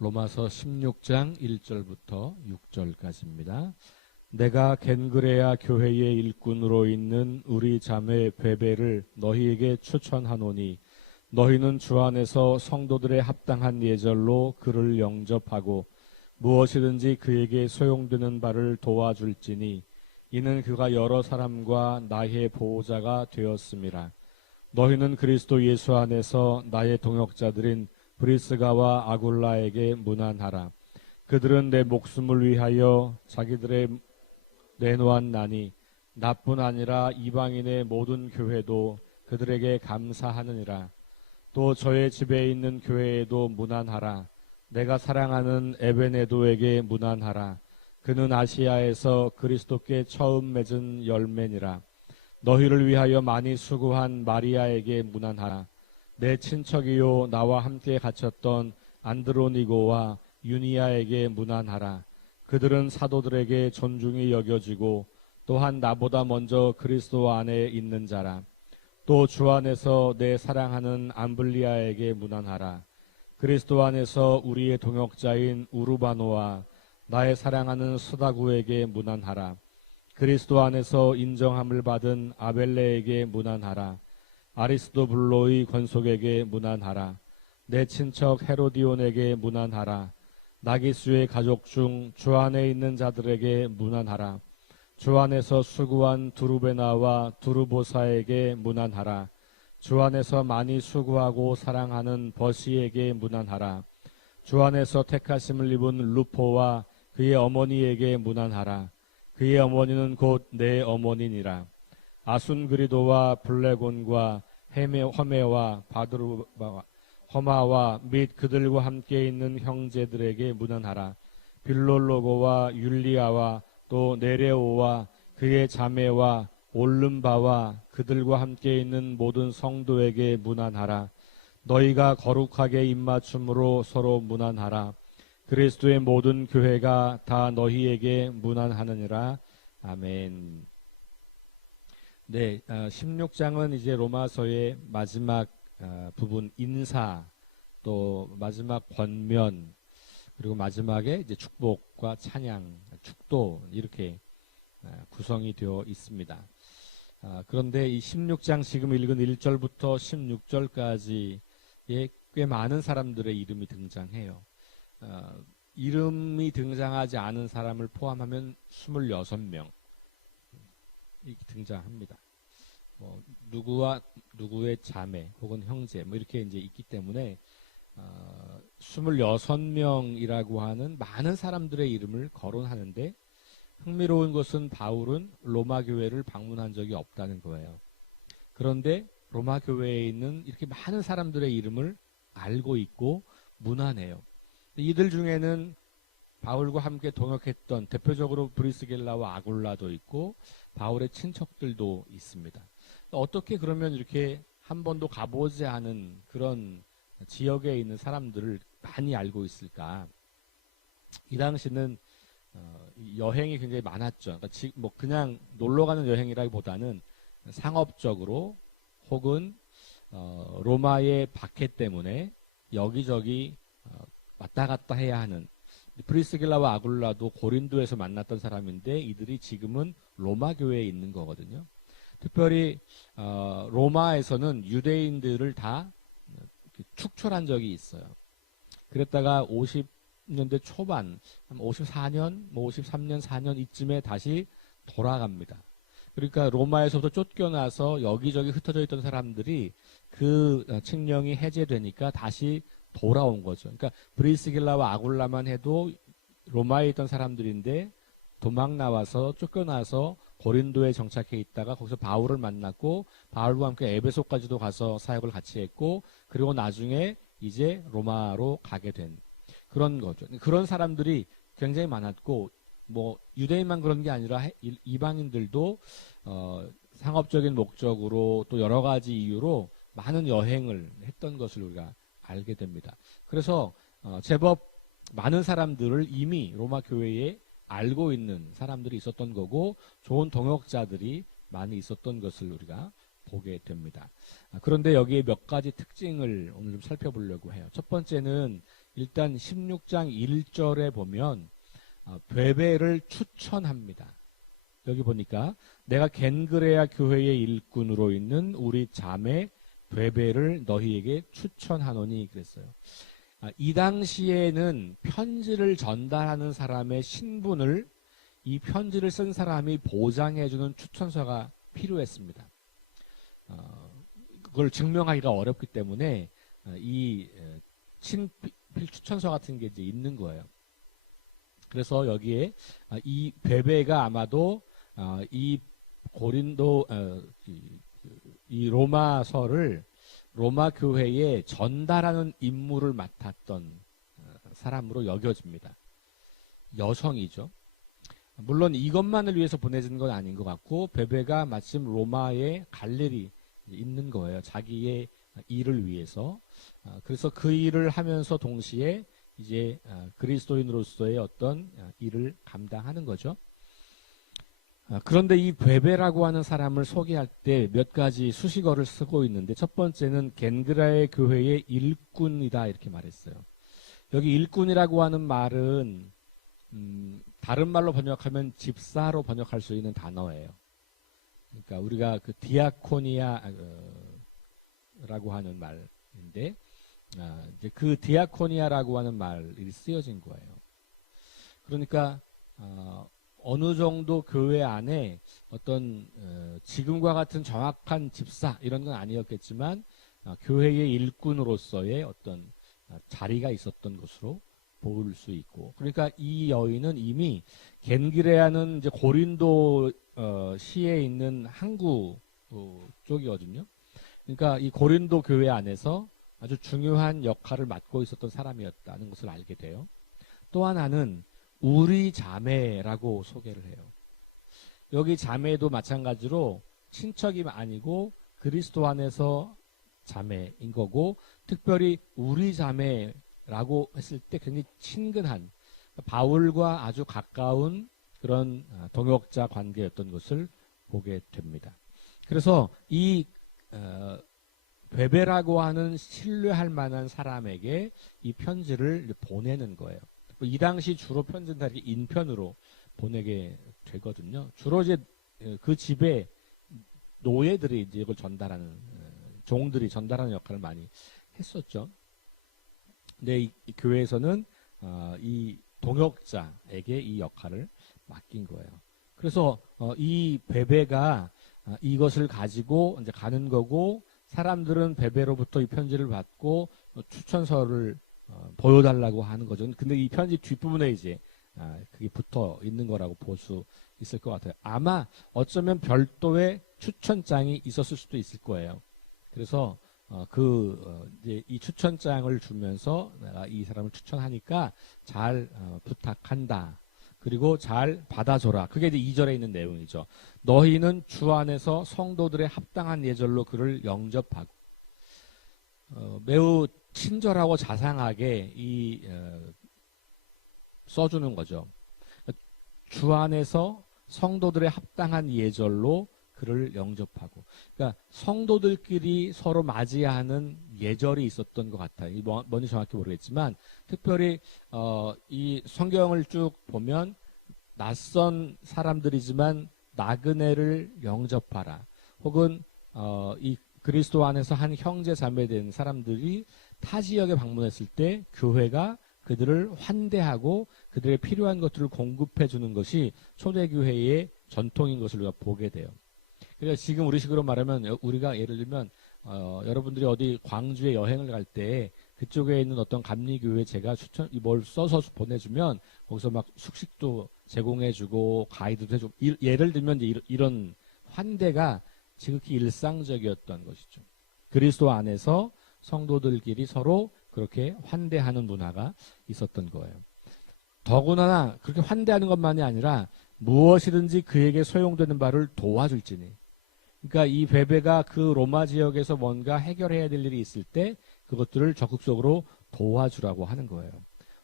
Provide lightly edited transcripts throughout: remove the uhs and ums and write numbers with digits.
로마서 16장 1절부터 6절까지입니다. 내가 겐그레아 교회의 일꾼으로 있는 우리 자매 베베를 너희에게 추천하노니 너희는 주 안에서 성도들의 합당한 예절로 그를 영접하고 무엇이든지 그에게 소용되는 바를 도와줄지니 이는 그가 여러 사람과 나의 보호자가 되었음이라. 너희는 그리스도 예수 안에서 나의 동역자들인 브리스가와 아굴라에게 문안하라. 그들은 내 목숨을 위하여 자기들의 내놓았나니 나뿐 아니라 이방인의 모든 교회도 그들에게 감사하느니라. 또 저의 집에 있는 교회에도 문안하라. 내가 사랑하는 에베네도에게 문안하라. 그는 아시아에서 그리스도께 처음 맺은 열매니라. 너희를 위하여 많이 수고한 마리아에게 문안하라. 내 친척이요 나와 함께 갇혔던 안드로니고와 유니아에게 문안하라. 그들은 사도들에게 존중이 여겨지고 또한 나보다 먼저 그리스도 안에 있는 자라. 또 주 안에서 내 사랑하는 암블리아에게 문안하라. 그리스도 안에서 우리의 동역자인 우르바노와 나의 사랑하는 스다구에게 문안하라. 그리스도 안에서 인정함을 받은 아벨레에게 문안하라. 아리스도블로의 권속에게 문안하라. 내 친척 헤로디온에게 문안하라. 나기수의 가족 중 주 안에 있는 자들에게 문안하라. 주 안에서 수고한 두루베나와 두루보사에게 문안하라. 주 안에서 많이 수고하고 사랑하는 버시에게 문안하라. 주 안에서 택하심을 입은 루포와 그의 어머니에게 문안하라. 그의 어머니는 곧 내 어머니니라. 아순그리도와 블레곤과 허메와 바드루바와 허마와 및 그들과 함께 있는 형제들에게 문안하라. 빌롤로고와 율리아와 또 네레오와 그의 자매와 올름바와 그들과 함께 있는 모든 성도에게 문안하라. 너희가 거룩하게 입맞춤으로 서로 문안하라. 그리스도의 모든 교회가 다 너희에게 문안하느니라. 아멘. 네, 16장은 이제 로마서의 마지막 부분 인사, 또 마지막 권면, 그리고 마지막에 이제 축복과 찬양, 축도 이렇게 구성이 되어 있습니다. 그런데 이 16장 지금 읽은 1절부터 16절까지에 꽤 많은 사람들의 이름이 등장해요. 이름이 등장하지 않은 사람을 포함하면 26명 등장합니다. 누구와 누구의 자매 혹은 형제 이렇게 이제 있기 때문에 26명이라고 하는 많은 사람들의 이름을 거론하는데 흥미로운 것은 바울은 로마 교회를 방문한 적이 없다는 거예요. 그런데 로마 교회에 있는 이렇게 많은 사람들의 이름을 알고 있고 문안해요. 이들 중에는 바울과 함께 동역했던 대표적으로 브리스길라와 아굴라도 있고 바울의 친척들도 있습니다. 어떻게 그러면 이렇게 한 번도 가보지 않은 그런 지역에 있는 사람들을 많이 알고 있을까? 이 당시는 여행이 굉장히 많았죠. 그러니까 그냥 놀러 가는 여행이라기보다는 상업적으로 혹은 로마의 박해 때문에 여기저기 왔다 갔다 해야 하는, 브리스길라와 아굴라도 고린도에서 만났던 사람인데 이들이 지금은 로마 교회에 있는 거거든요. 특별히 로마에서는 유대인들을 다 축출한 적이 있어요. 그랬다가 50년대 초반, 54년, 53년, 4년 이쯤에 다시 돌아갑니다. 그러니까 로마에서부터 쫓겨나서 여기저기 흩어져 있던 사람들이 그 칙령이 해제되니까 다시 돌아온 거죠. 그러니까 브리스길라와 아굴라만 해도 로마에 있던 사람들인데 도망 나와서 쫓겨나서 고린도에 정착해 있다가 거기서 바울을 만났고 바울과 함께 에베소까지도 가서 사역을 같이 했고 그리고 나중에 이제 로마로 가게 된 그런 거죠. 그런 사람들이 굉장히 많았고 유대인만 그런 게 아니라 이방인들도 상업적인 목적으로 또 여러 가지 이유로 많은 여행을 했던 것을 우리가 알게 됩니다. 그래서 제법 많은 사람들을 이미 로마 교회에 알고 있는 사람들이 있었던 거고 좋은 동역자들이 많이 있었던 것을 우리가 보게 됩니다. 그런데 여기에 몇 가지 특징을 오늘 좀 살펴보려고 해요. 첫 번째는 일단 16장 1절에 보면 베베를 추천합니다. 여기 보니까 내가 겐그레아 교회의 일꾼으로 있는 우리 자매 베베를 너희에게 추천하노니 그랬어요. 이 당시에는 편지를 전달하는 사람의 신분을 이 편지를 쓴 사람이 보장해주는 추천서가 필요했습니다. 그걸 증명하기가 어렵기 때문에 이 친필 추천서 같은 게 이제 있는 거예요. 그래서 여기에 이 베베가 아마도 이 고린도 이 로마서를 로마 교회에 전달하는 임무를 맡았던 사람으로 여겨집니다. 여성이죠. 물론 이것만을 위해서 보내진 건 아닌 것 같고 베베가 마침 로마에 갈 일이 있는 거예요. 자기의 일을 위해서. 그래서 그 일을 하면서 동시에 이제 그리스도인으로서의 어떤 일을 감당하는 거죠. 그런데 이 베베라고 하는 사람을 소개할 때 몇 가지 수식어를 쓰고 있는데 첫 번째는 겐그라의 교회의 일꾼이다 이렇게 말했어요. 여기 일꾼이라고 하는 말은 다른 말로 번역하면 집사로 번역할 수 있는 단어예요. 그러니까 우리가 그 디아코니아라고 하는 말인데 이제 그 디아코니아라고 하는 말이 쓰여진 거예요. 그러니까 어느 정도 교회 안에 어떤 지금과 같은 정확한 집사 이런 건 아니었겠지만 교회의 일꾼으로서의 어떤 자리가 있었던 것으로 볼 수 있고, 그러니까 이 여인은 이미 겐기레아는 이제 고린도 시에 있는 항구 쪽이거든요. 그러니까 이 고린도 교회 안에서 아주 중요한 역할을 맡고 있었던 사람이었다는 것을 알게 돼요. 또 하나는 우리 자매라고 소개를 해요. 여기 자매도 마찬가지로 친척이 아니고 그리스도 안에서 자매인 거고, 특별히 우리 자매라고 했을 때 굉장히 친근한, 바울과 아주 가까운 그런 동역자 관계였던 것을 보게 됩니다. 그래서 이 베베라고 하는 신뢰할 만한 사람에게 이 편지를 보내는 거예요. 이 당시 주로 편지는 다 이렇게 인편으로 보내게 되거든요. 주로 이제 그 집에 노예들이 이제 이걸 전달하는, 종들이 전달하는 역할을 많이 했었죠. 근데 이 교회에서는 이 동역자에게 이 역할을 맡긴 거예요. 그래서 이 베베가 이것을 가지고 이제 가는 거고, 사람들은 베베로부터 이 편지를 받고 추천서를 보여달라고 하는 거죠. 근데 이 편지 뒷부분에 이제 그게 붙어 있는 거라고 볼 수 있을 것 같아요. 아마 어쩌면 별도의 추천장이 있었을 수도 있을 거예요. 그래서 이제 이 추천장을 주면서 내가 이 사람을 추천하니까 잘 부탁한다. 그리고 잘 받아줘라. 그게 이제 2절에 있는 내용이죠. 너희는 주 안에서 성도들의 합당한 예절로 그를 영접하고, 매우 친절하고 자상하게 써주는 거죠. 주 안에서 성도들의 합당한 예절로 그를 영접하고, 그러니까 성도들끼리 서로 맞이하는 예절이 있었던 것 같아요. 뭔지 정확히 모르겠지만, 특별히 이 성경을 쭉 보면 낯선 사람들이지만 나그네를 영접하라, 혹은 이 그리스도 안에서 한 형제 자매된 사람들이 타 지역에 방문했을 때 교회가 그들을 환대하고 그들의 필요한 것들을 공급해 주는 것이 초대교회의 전통인 것을 우리가 보게 돼요. 그래서 지금 우리식으로 말하면, 우리가 예를 들면 여러분들이 어디 광주에 여행을 갈 때 그쪽에 있는 어떤 감리교회 제가 뭘 써서 보내주면 거기서 막 숙식도 제공해주고 가이드도 해주고, 예를 들면 이제 이런 환대가 지극히 일상적이었던 것이죠. 그리스도 안에서 성도들끼리 서로 그렇게 환대하는 문화가 있었던 거예요. 더구나 그렇게 환대하는 것만이 아니라 무엇이든지 그에게 소용되는 바를 도와줄지니. 그러니까 이 베베가 그 로마 지역에서 뭔가 해결해야 될 일이 있을 때 그것들을 적극적으로 도와주라고 하는 거예요.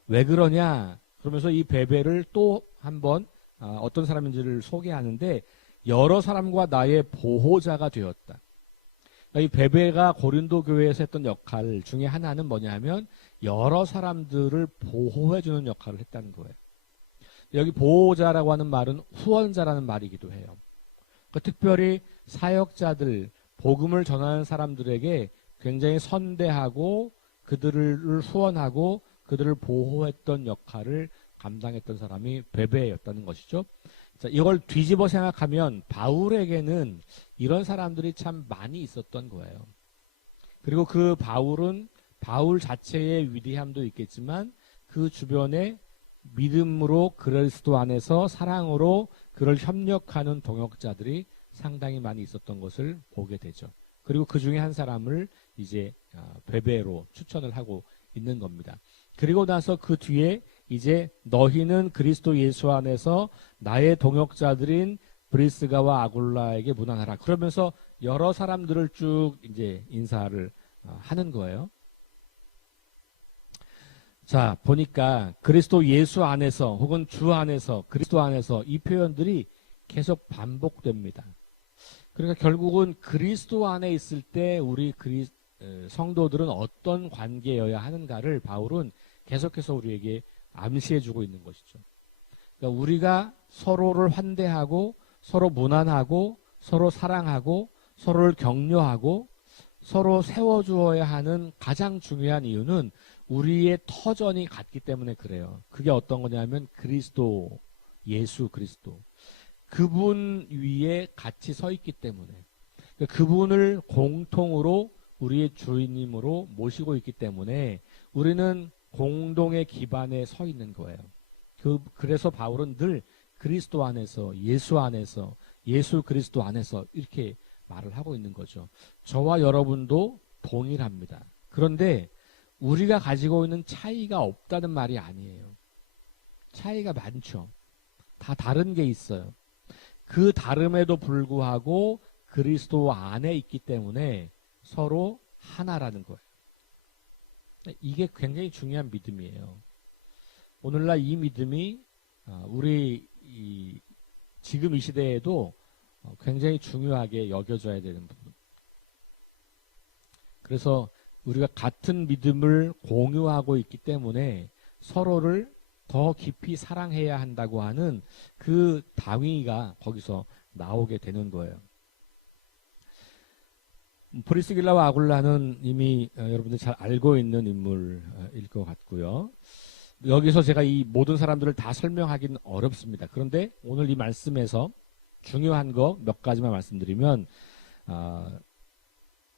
왜 그러냐? 그러면서 이 베베를 또 한번 어떤 사람인지를 소개하는데, 여러 사람과 나의 보호자가 되었다. 이 베베가 고린도 교회에서 했던 역할 중에 하나는 뭐냐면 여러 사람들을 보호해주는 역할을 했다는 거예요. 여기 보호자라고 하는 말은 후원자라는 말이기도 해요. 특별히 사역자들, 복음을 전하는 사람들에게 굉장히 선대하고 그들을 후원하고 그들을 보호했던 역할을 감당했던 사람이 베베였다는 것이죠. 자, 이걸 뒤집어 생각하면 바울에게는 이런 사람들이 참 많이 있었던 거예요. 그리고 그 바울은 바울 자체의 위대함도 있겠지만 그 주변에 믿음으로 그리스도 안에서 사랑으로 그를 협력하는 동역자들이 상당히 많이 있었던 것을 보게 되죠. 그리고 그 중에 한 사람을 이제 베베로 추천을 하고 있는 겁니다. 그리고 나서 그 뒤에 이제 너희는 그리스도 예수 안에서 나의 동역자들인 브리스가와 아굴라에게 문안하라. 그러면서 여러 사람들을 쭉 이제 인사를 하는 거예요. 자, 보니까 그리스도 예수 안에서 혹은 주 안에서 그리스도 안에서 이 표현들이 계속 반복됩니다. 그러니까 결국은 그리스도 안에 있을 때 우리 성도들은 어떤 관계여야 하는가를 바울은 계속해서 우리에게 암시해주고 있는 것이죠. 그러니까 우리가 서로를 환대하고 서로 무난하고 서로 사랑하고 서로를 격려하고 서로 세워주어야 하는 가장 중요한 이유는 우리의 터전이 같기 때문에 그래요. 그게 어떤 거냐면 그리스도, 예수 그리스도. 그분 위에 같이 서 있기 때문에 그러니까 그분을 공통으로 우리의 주인님으로 모시고 있기 때문에 우리는 공동의 기반에 서 있는 거예요. 그래서 바울은 늘 그리스도 안에서 예수 그리스도 안에서 이렇게 말을 하고 있는 거죠. 저와 여러분도 동일합니다. 그런데 우리가 가지고 있는 차이가 없다는 말이 아니에요. 차이가 많죠. 다 다른 게 있어요. 그 다름에도 불구하고 그리스도 안에 있기 때문에 서로 하나라는 거예요. 이게 굉장히 중요한 믿음이에요. 오늘날 이 믿음이 우리 지금 이 시대에도 굉장히 중요하게 여겨져야 되는 부분. 그래서 우리가 같은 믿음을 공유하고 있기 때문에 서로를 더 깊이 사랑해야 한다고 하는 그 당위가 거기서 나오게 되는 거예요. 프리스길라와 아굴라는 이미 여러분들 잘 알고 있는 인물일 것 같고요. 여기서 제가 이 모든 사람들을 다 설명하기는 어렵습니다. 그런데 오늘 이 말씀에서 중요한 거 몇 가지만 말씀드리면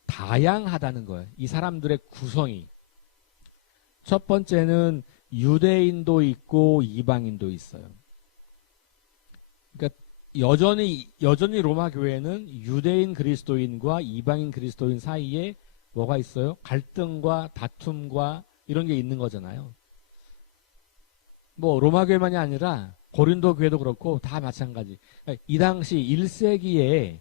다양하다는 거예요. 이 사람들의 구성이. 첫 번째는 유대인도 있고 이방인도 있어요. 그러니까 여전히 로마 교회는 유대인 그리스도인과 이방인 그리스도인 사이에 뭐가 있어요? 갈등과 다툼과 이런 게 있는 거잖아요. 뭐 로마 교회만이 아니라 고린도 교회도 그렇고 다 마찬가지. 이 당시 1세기에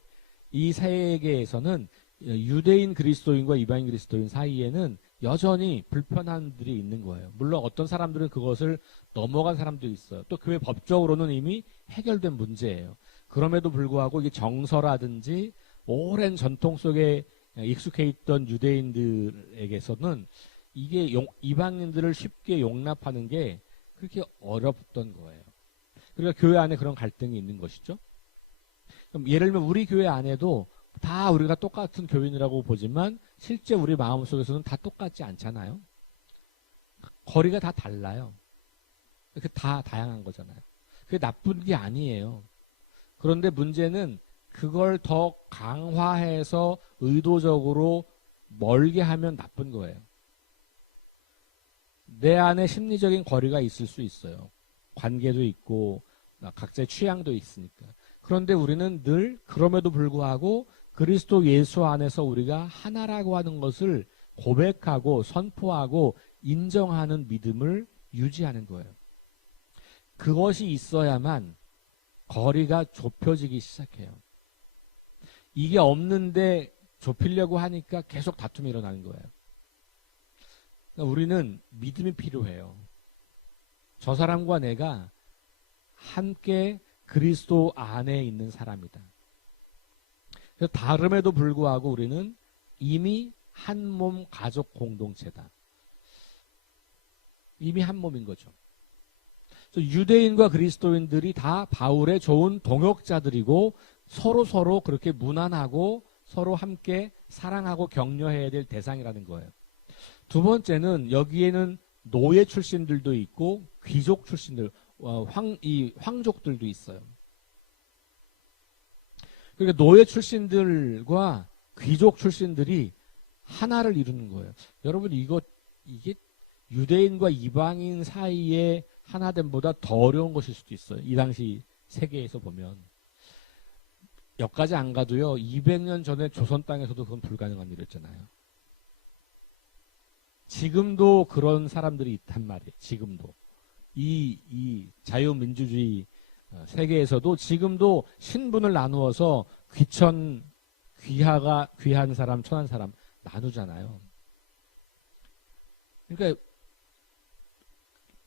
이 세계에서는 유대인 그리스도인과 이방인 그리스도인 사이에는 여전히 불편함들이 있는 거예요. 물론 어떤 사람들은 그것을 넘어간 사람도 있어요. 또 교회 법적으로는 이미 해결된 문제예요. 그럼에도 불구하고 이게 정서라든지 오랜 전통 속에 익숙해 있던 유대인들에게서는 이게 이방인들을 쉽게 용납하는 게 그렇게 어렵던 거예요. 그러니까 교회 안에 그런 갈등이 있는 것이죠. 그럼 예를 들면 우리 교회 안에도 다 우리가 똑같은 교인이라고 보지만 실제 우리 마음속에서는 다 똑같지 않잖아요. 거리가 다 달라요. 그게 다 다양한 거잖아요. 그게 나쁜 게 아니에요. 그런데 문제는 그걸 더 강화해서 의도적으로 멀게 하면 나쁜 거예요. 내 안에 심리적인 거리가 있을 수 있어요. 관계도 있고 각자의 취향도 있으니까. 그런데 우리는 늘 그럼에도 불구하고 그리스도 예수 안에서 우리가 하나라고 하는 것을 고백하고 선포하고 인정하는 믿음을 유지하는 거예요. 그것이 있어야만 거리가 좁혀지기 시작해요. 이게 없는데 좁히려고 하니까 계속 다툼이 일어나는 거예요. 그러니까 우리는 믿음이 필요해요. 저 사람과 내가 함께 그리스도 안에 있는 사람이다. 그래서 다름에도 불구하고 우리는 이미 한 몸 가족 공동체다. 이미 한 몸인 거죠. 유대인과 그리스도인들이 다 바울의 좋은 동역자들이고 서로 그렇게 무난하고 서로 함께 사랑하고 격려해야 될 대상이라는 거예요. 두 번째는 여기에는 노예 출신들도 있고 귀족 출신들, 황족들도 있어요. 그러니까 노예 출신들과 귀족 출신들이 하나를 이루는 거예요. 여러분 이게 유대인과 이방인 사이에 하나됨보다 더 어려운 것일 수도 있어요. 이 당시 세계에서 보면. 여기까지 안 가도요. 200년 전에 조선 땅에서도 그건 불가능한 일이었잖아요. 지금도 그런 사람들이 있단 말이에요. 지금도. 이 자유민주주의 세계에서도 지금도 신분을 나누어서 귀한 사람, 천한 사람 나누잖아요. 그러니까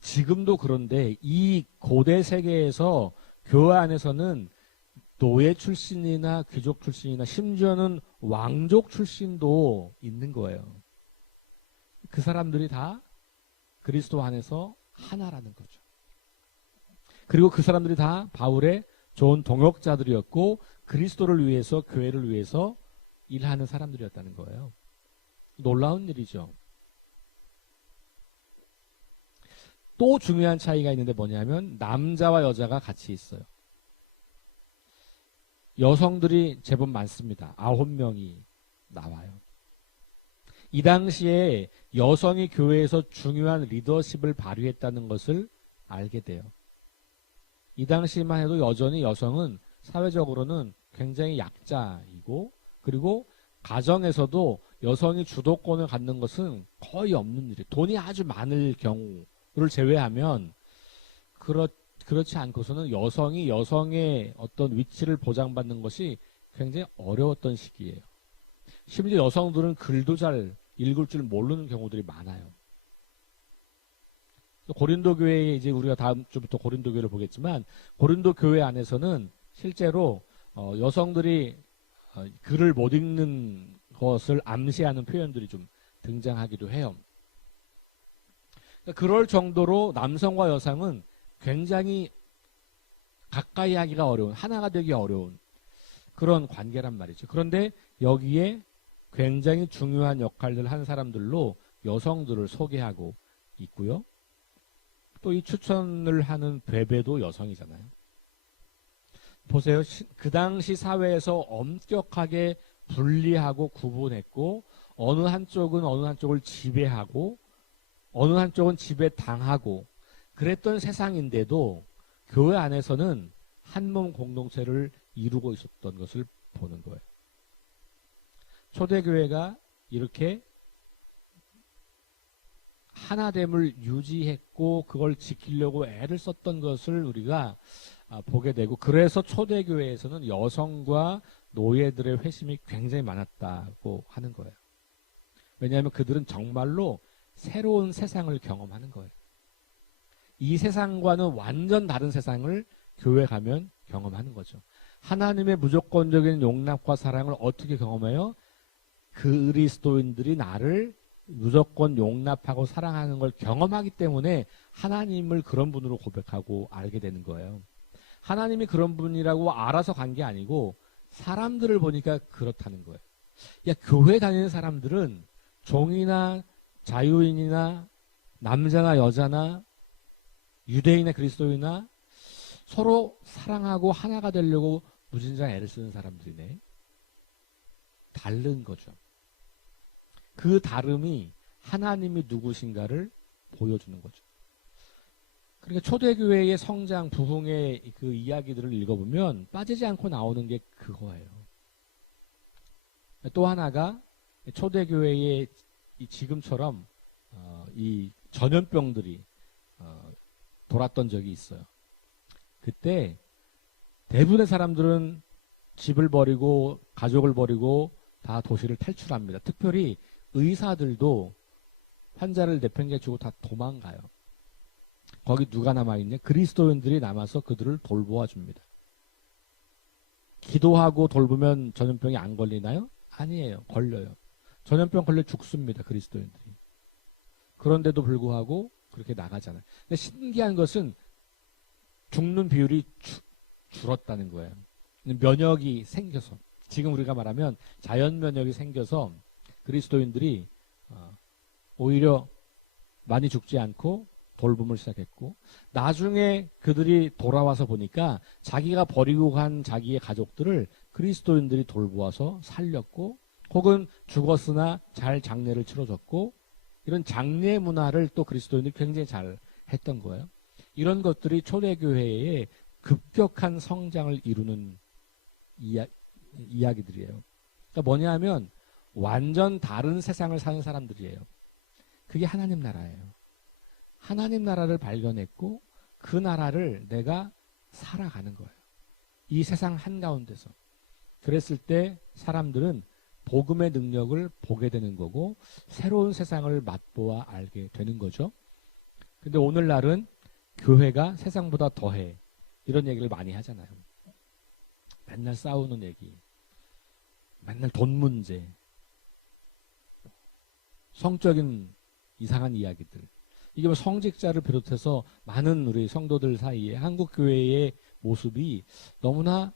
지금도 그런데 이 고대 세계에서 교회 안에서는 노예 출신이나 귀족 출신이나 심지어는 왕족 출신도 있는 거예요. 그 사람들이 다 그리스도 안에서 하나라는 거죠. 그리고 그 사람들이 다 바울의 좋은 동역자들이었고 그리스도를 위해서 교회를 위해서 일하는 사람들이었다는 거예요. 놀라운 일이죠. 또 중요한 차이가 있는데 뭐냐면 남자와 여자가 같이 있어요. 여성들이 제법 많습니다. 9명이 나와요. 이 당시에 여성이 교회에서 중요한 리더십을 발휘했다는 것을 알게 돼요. 이 당시만 해도 여전히 여성은 사회적으로는 굉장히 약자이고 그리고 가정에서도 여성이 주도권을 갖는 것은 거의 없는 일이에요. 돈이 아주 많을 경우를 제외하면 그렇지 않고서는 여성이 여성의 어떤 위치를 보장받는 것이 굉장히 어려웠던 시기예요. 심지어 여성들은 글도 잘 읽을 줄 모르는 경우들이 많아요. 고린도 교회에 이제 우리가 다음 주부터 고린도 교회를 보겠지만 고린도 교회 안에서는 실제로 여성들이 글을 못 읽는 것을 암시하는 표현들이 좀 등장하기도 해요. 그럴 정도로 남성과 여성은 굉장히 가까이 하기가 어려운, 하나가 되기 어려운 그런 관계란 말이죠. 그런데 여기에 굉장히 중요한 역할을 한 사람들로 여성들을 소개하고 있고요. 또 이 추천을 하는 베베도 여성이잖아요. 보세요. 그 당시 사회에서 엄격하게 분리하고 구분했고 어느 한쪽은 어느 한쪽을 지배하고 어느 한쪽은 지배당하고 그랬던 세상인데도 교회 안에서는 한몸 공동체를 이루고 있었던 것을 보는 거예요. 초대교회가 이렇게 하나됨을 유지했고 그걸 지키려고 애를 썼던 것을 우리가 보게 되고 그래서 초대교회에서는 여성과 노예들의 회심이 굉장히 많았다고 하는 거예요. 왜냐하면 그들은 정말로 새로운 세상을 경험하는 거예요. 이 세상과는 완전 다른 세상을 교회 가면 경험하는 거죠. 하나님의 무조건적인 용납과 사랑을 어떻게 경험해요? 그리스도인들이 나를 무조건 용납하고 사랑하는 걸 경험하기 때문에 하나님을 그런 분으로 고백하고 알게 되는 거예요. 하나님이 그런 분이라고 알아서 간 게 아니고 사람들을 보니까 그렇다는 거예요. 야, 교회 다니는 사람들은 종이나 자유인이나 남자나 여자나 유대인이나 그리스도인이나 서로 사랑하고 하나가 되려고 무진장 애를 쓰는 사람들이네. 다른 거죠. 그 다름이 하나님이 누구신가를 보여주는 거죠. 그러니까 초대교회의 성장, 부흥의 그 이야기들을 읽어보면 빠지지 않고 나오는 게 그거예요. 또 하나가 초대교회의 지금처럼 이 전염병들이 돌았던 적이 있어요. 그때 대부분의 사람들은 집을 버리고 가족을 버리고 다 도시를 탈출합니다. 특별히 의사들도 환자를 내팽개치고 다 도망가요. 거기 누가 남아있냐? 그리스도인들이 남아서 그들을 돌보아 줍니다. 기도하고 돌보면 전염병이 안 걸리나요? 아니에요. 걸려요. 전염병 걸려 죽습니다. 그리스도인들이. 그런데도 불구하고 그렇게 나가잖아요. 근데 신기한 것은 죽는 비율이 줄었다는 거예요. 면역이 생겨서. 지금 우리가 말하면 자연 면역이 생겨서 그리스도인들이 오히려 많이 죽지 않고 돌봄을 시작했고, 나중에 그들이 돌아와서 보니까 자기가 버리고 간 자기의 가족들을 그리스도인들이 돌보아서 살렸고, 혹은 죽었으나 잘 장례를 치러줬고, 이런 장례 문화를 또 그리스도인들이 굉장히 잘 했던 거예요. 이런 것들이 초대교회의 급격한 성장을 이루는 이야기들이에요. 그러니까 뭐냐 하면 완전 다른 세상을 사는 사람들이에요. 그게 하나님 나라예요. 하나님 나라를 발견했고 그 나라를 내가 살아가는 거예요. 이 세상 한가운데서. 그랬을 때 사람들은 복음의 능력을 보게 되는 거고 새로운 세상을 맛보아 알게 되는 거죠. 근데 오늘날은 교회가 세상보다 더해. 이런 얘기를 많이 하잖아요. 맨날 싸우는 얘기. 맨날 돈 문제. 성적인 이상한 이야기들. 이게 뭐 성직자를 비롯해서 많은 우리 성도들 사이에 한국 교회의 모습이 너무나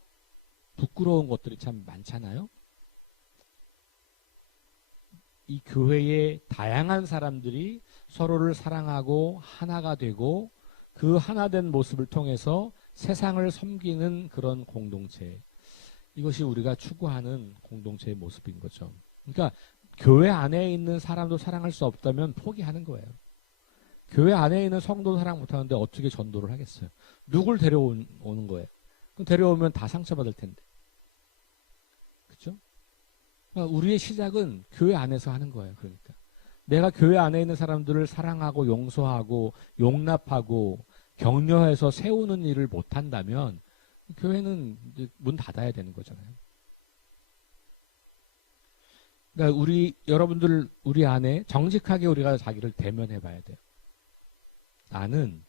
부끄러운 것들이 참 많잖아요. 이 교회의 다양한 사람들이 서로를 사랑하고 하나가 되고 그 하나된 모습을 통해서 세상을 섬기는 그런 공동체. 이것이 우리가 추구하는 공동체의 모습인 거죠. 그러니까 교회 안에 있는 사람도 사랑할 수 없다면 포기하는 거예요. 교회 안에 있는 성도 사랑 못하는데 어떻게 전도를 하겠어요? 누굴 데려오는 거예요? 그럼 데려오면 다 상처받을 텐데. 그렇죠? 그러니까 우리의 시작은 교회 안에서 하는 거예요. 그러니까 내가 교회 안에 있는 사람들을 사랑하고 용서하고 용납하고 격려해서 세우는 일을 못한다면 교회는 이제 문 닫아야 되는 거잖아요. 그러니까 여러분들 우리 안에 정직하게 우리가 자기를 대면해 봐야 돼요. 나는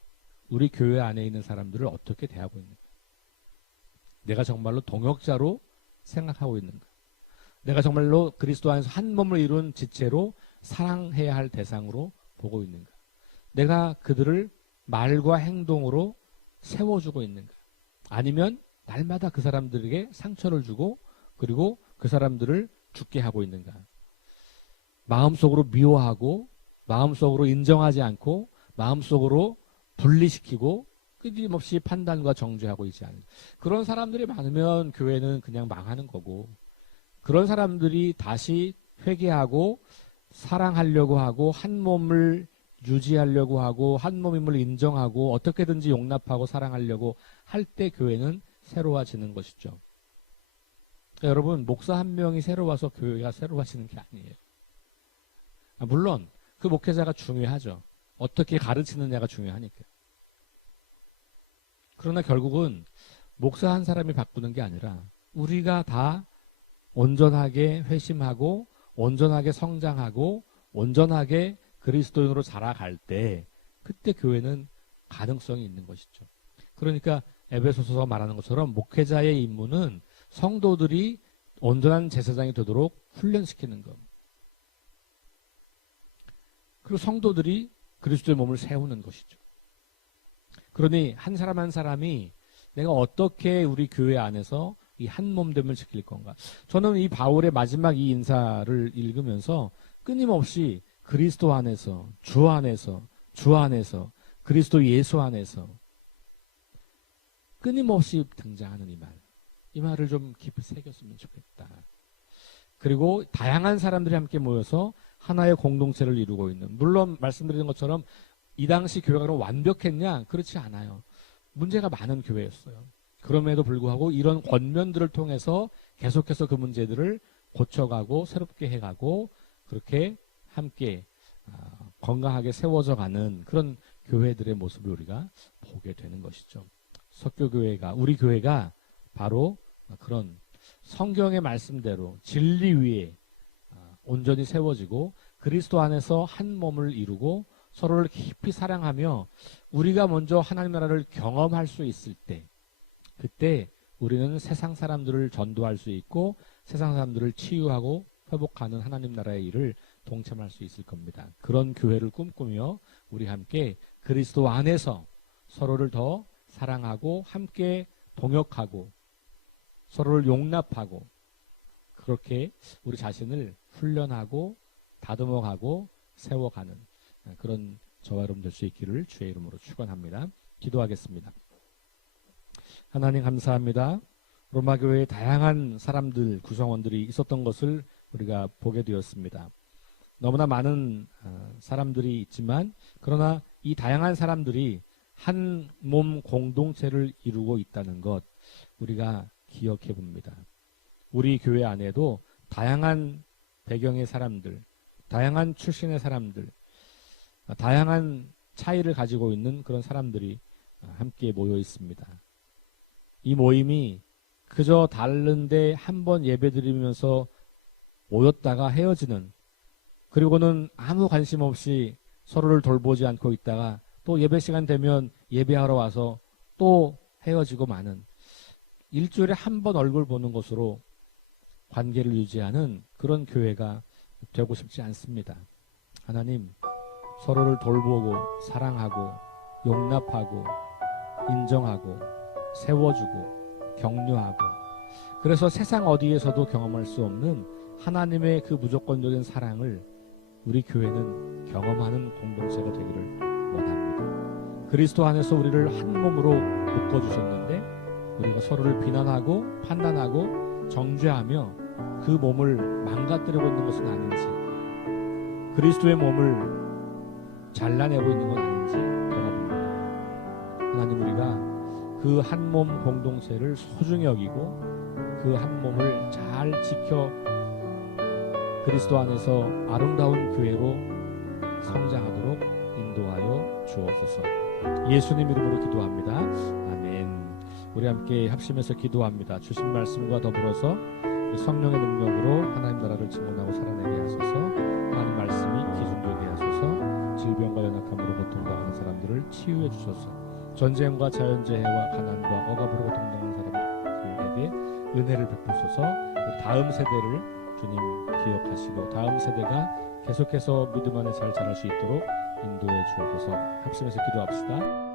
우리 교회 안에 있는 사람들을 어떻게 대하고 있는가? 내가 정말로 동역자로 생각하고 있는가? 내가 정말로 그리스도 안에서 한 몸을 이룬 지체로 사랑해야 할 대상으로 보고 있는가? 내가 그들을 말과 행동으로 세워주고 있는가? 아니면 날마다 그 사람들에게 상처를 주고 그리고 그 사람들을 죽게 하고 있는가? 마음속으로 미워하고 마음속으로 인정하지 않고 마음속으로 분리시키고 끊임없이 판단과 정죄하고 있지 않은 그런 사람들이 많으면 교회는 그냥 망하는 거고, 그런 사람들이 다시 회개하고 사랑하려고 하고 한 몸을 유지하려고 하고 한 몸임을 인정하고 어떻게든지 용납하고 사랑하려고 할 때 교회는 새로워지는 것이죠. 그러니까 여러분, 목사 한 명이 새로 와서 교회가 새로워지는 게 아니에요. 물론 그 목회자가 중요하죠. 어떻게 가르치느냐가 중요하니까. 그러나 결국은 목사 한 사람이 바꾸는 게 아니라 우리가 다 온전하게 회심하고 온전하게 성장하고 온전하게 그리스도인으로 자라갈 때 그때 교회는 가능성이 있는 것이죠. 그러니까 에베소서가 말하는 것처럼 목회자의 임무는 성도들이 온전한 제사장이 되도록 훈련시키는 것. 그리고 성도들이 그리스도의 몸을 세우는 것이죠. 그러니 한 사람 한 사람이 내가 어떻게 우리 교회 안에서 이 한 몸됨을 지킬 건가. 저는 이 바울의 마지막 이 인사를 읽으면서 끊임없이 그리스도 안에서, 주 안에서, 주 안에서, 그리스도 예수 안에서 끊임없이 등장하는 이 말. 이 말을 좀 깊이 새겼으면 좋겠다. 그리고 다양한 사람들이 함께 모여서 하나의 공동체를 이루고 있는, 물론 말씀드린 것처럼 이 당시 교회가 완벽했냐? 그렇지 않아요. 문제가 많은 교회였어요. 그럼에도 불구하고 이런 권면들을 통해서 계속해서 그 문제들을 고쳐가고 새롭게 해가고 그렇게 함께 건강하게 세워져 가는 그런 교회들의 모습을 우리가 보게 되는 것이죠. 석교교회가, 우리 교회가 바로 그런 성경의 말씀대로 진리 위에 온전히 세워지고 그리스도 안에서 한 몸을 이루고 서로를 깊이 사랑하며 우리가 먼저 하나님 나라를 경험할 수 있을 때, 그때 우리는 세상 사람들을 전도할 수 있고 세상 사람들을 치유하고 회복하는 하나님 나라의 일을 동참할 수 있을 겁니다. 그런 교회를 꿈꾸며 우리 함께 그리스도 안에서 서로를 더 사랑하고 함께 동역하고 서로를 용납하고 그렇게 우리 자신을 훈련하고 다듬어가고 세워가는 그런 저와 여러분 될 수 있기를 주의 이름으로 축원합니다. 기도하겠습니다. 하나님 감사합니다. 로마 교회에 다양한 사람들, 구성원들이 있었던 것을 우리가 보게 되었습니다. 너무나 많은 사람들이 있지만 그러나 이 다양한 사람들이 한 몸 공동체를 이루고 있다는 것 우리가 기억해 봅니다. 우리 교회 안에도 다양한 배경의 사람들, 다양한 출신의 사람들, 다양한 차이를 가지고 있는 그런 사람들이 함께 모여 있습니다. 이 모임이 그저 다른데 한 번 예배드리면서 모였다가 헤어지는, 그리고는 아무 관심 없이 서로를 돌보지 않고 있다가 또 예배 시간 되면 예배하러 와서 또 헤어지고 마는, 일주일에 한 번 얼굴 보는 것으로 관계를 유지하는 그런 교회가 되고 싶지 않습니다. 하나님, 서로를 돌보고 사랑하고 용납하고 인정하고 세워주고 격려하고, 그래서 세상 어디에서도 경험할 수 없는 하나님의 그 무조건적인 사랑을 우리 교회는 경험하는 공동체가 되기를 원합니다. 그리스도 안에서 우리를 한 몸으로 묶어주셨는데 우리가 서로를 비난하고 판단하고 정죄하며 그 몸을 망가뜨리고 있는 것은 아닌지, 그리스도의 몸을 잘라내고 있는 건 아닌지 돌아봅니다. 하나님, 우리가 그 한 몸 공동체를 소중히 여기고 그 한 몸을 잘 지켜 그리스도 안에서 아름다운 교회로 성장하도록 인도하여 주옵소서. 예수님 이름으로 기도합니다. 아멘. 우리 함께 합심해서 기도합니다. 주신 말씀과 더불어서 성령의 능력으로 하나님 나라를 증언하고 살아내게 하소서. 하나님 말씀이 기준되게 하소서. 질병과 연약함으로 고통당하는 사람들을 치유해 주소서. 전쟁과 자연재해와 가난과 억압으로 고통당하는 사람들에게 은혜를 베푸소서. 다음 세대를 주님 기억하시고 다음 세대가 계속해서 믿음 안에 잘 자랄 수 있도록 인도해 주옵소서. 합심해서 기도합시다.